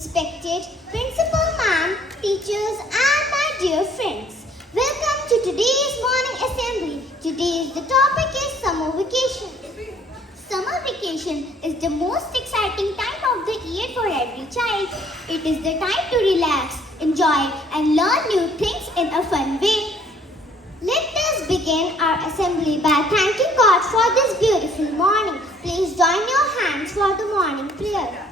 Respected Principal Ma'am, teachers and my dear friends. Welcome to today's morning assembly. Today's the topic is summer vacation. Summer vacation is the most exciting time of the year for every child. It is the time to relax, enjoy and learn new things in a fun way. Let us begin our assembly by thanking God for this beautiful morning. Please join your hands for the morning prayer.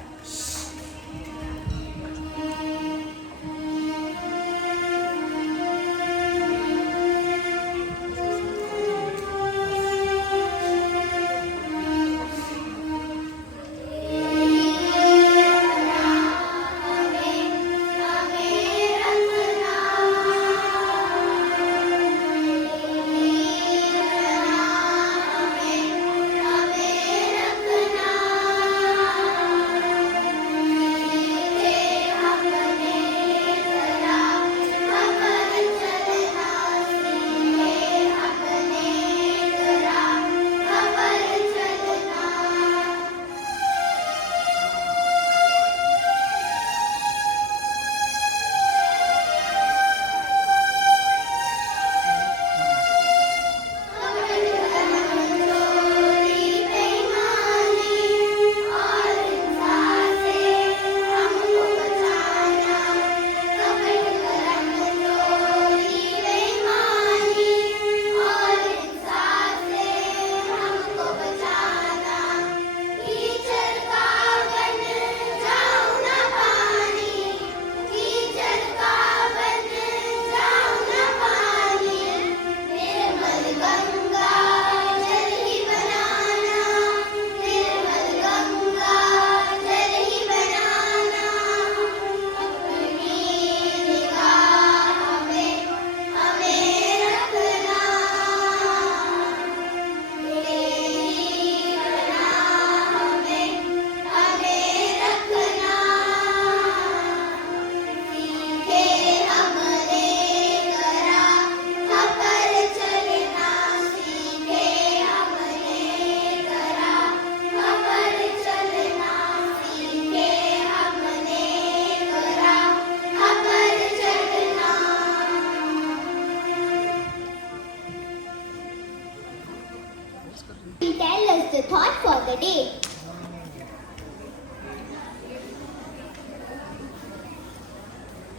Tell us the thought for the day.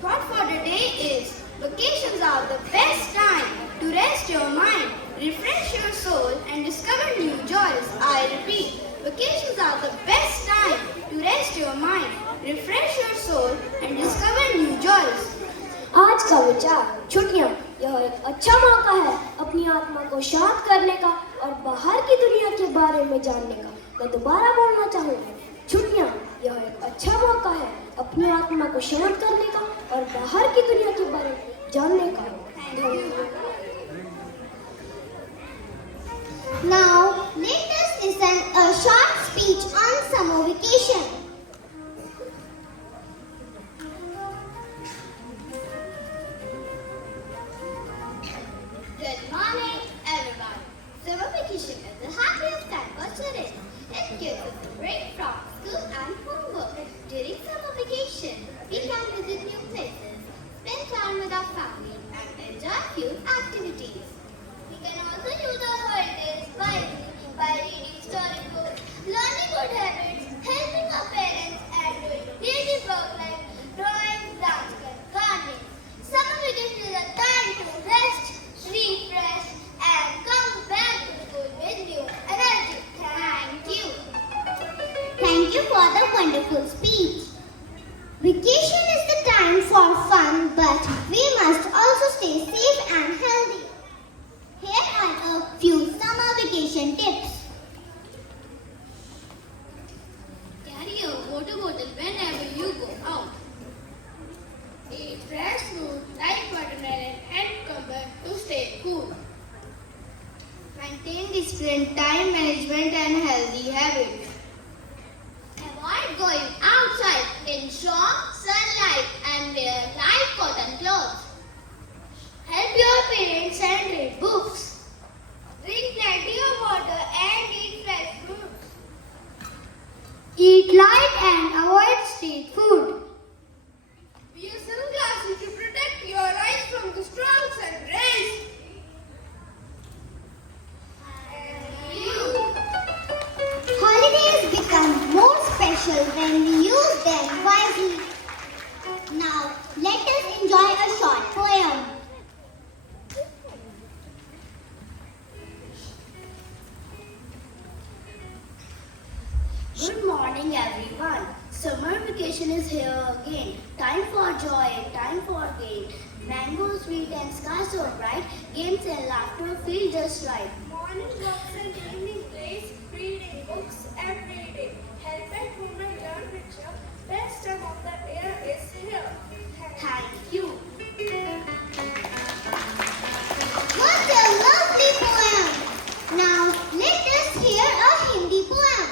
Thought for the day is vacations are the best time to rest your mind, refresh your soul and discover new joys. I repeat, vacations are the best time to rest your mind, refresh your soul and discover new joys. आज का विचार छुट्टियां यह एक अच्छा मौका है अपनी आत्मा को शांत करने का और बाहर की दुनिया के बारे में जानने का। मैं दोबारा बोलना चाहूँगा, छुट्टियां यह एक अच्छा मौका है अपनी आत्मा को शांत करने का और बाहर की दुनिया के बारे में जानने का। धन्यवाद। Now, let us listen a short speech on summer vacation. Good morning, everyone. Summer vacation is the happiest time for children. It gives us a break from school and homework. During summer vacation, we can visit new places, spend time with our family, and enjoy few activities. We can also use our holidays wisely by reading storybooks, learning good habits, helping our parents, and doing creative work like drawing, dancing, and gardening. Summer vacation is a time to rest, refresh and come back to school with new energy. Thank you. Thank you for the wonderful speech. Vacation is the time for fun, but we must also stay safe and healthy. Here are a few summer vacation tips. Carry a water bottle whenever you go out. Eat fresh fruit like watermelon and cucumber to stay cool. Maintain discipline, time management and healthy habits. Avoid going outside in strong sunlight and wear light cotton clothes. Help your parents and read books. Drink plenty of water and eat fresh fruits. Eat light and avoid street food. let us enjoy a short poem. Good morning, everyone. Summer vacation is here again. Time for joy, time for gain. Mango sweet and sky so bright. Games and laughter feel just right. Morning walks and evening plays, reading books every day. Help at home and learn richer. Best time of the year is here. Thank you. What a lovely poem! Now let us hear a Hindi poem.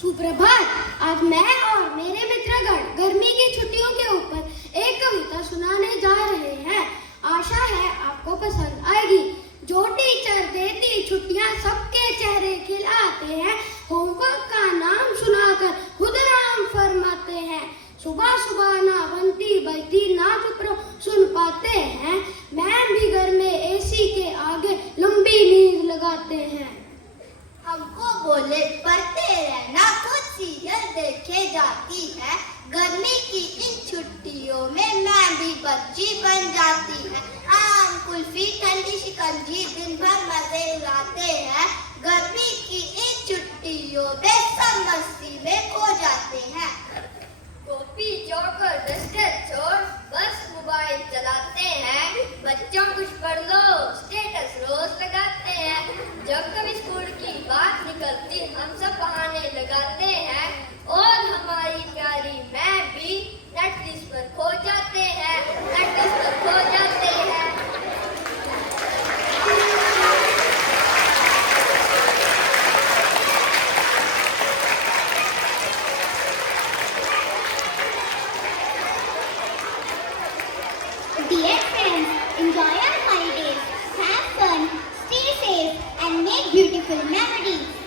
सुप्रभात। आज मैं और मेरे मित्रगण गर्मी की छुट्टियों के ऊपर एक कविता सुनाने जा रहे हैं। आशा है आपको पसंद आएगी। जो टीचर देती छुट्टियां सबके चेहरे खिलाते हैं, होमवर्क का नाम सुनाकर खुद राम फरमाते हैं। सुबह सुबह ना बनती बजती ना चुप रहो सुन पाते हैं। मैम भी घर में एसी के आगे लंबी नींद लगाते हैं। हमको बोले पढ़ते रहना, खुद सीरियल देखे जाती है। गर्मी की इन छुट्टियों में मैं भी बच्ची बन जाती है। आम कुल्फी ठंडी शिकंजी दिन भर मजे उड़ाते हैं। गर्मी की इन छुट्टियों में सब मस्ती में खो जाते हैं। कॉपी चौक डस्टर छोड़ बस मोबाइल चलाते हैं। बच्चों कुछ पढ़ लो स्टेटस रोज लगाते हैं। जब कभी स्कूल की बात निकलती हम सब बहाने लगाते हैं। और हमारी प्यारी मैं भी नेटफ्लिक्स पर खो जाते हैं। नेटफ्लिक्स पर खो जाते हैं। Dear friends, enjoy your holidays, have fun, stay safe and make beautiful memories.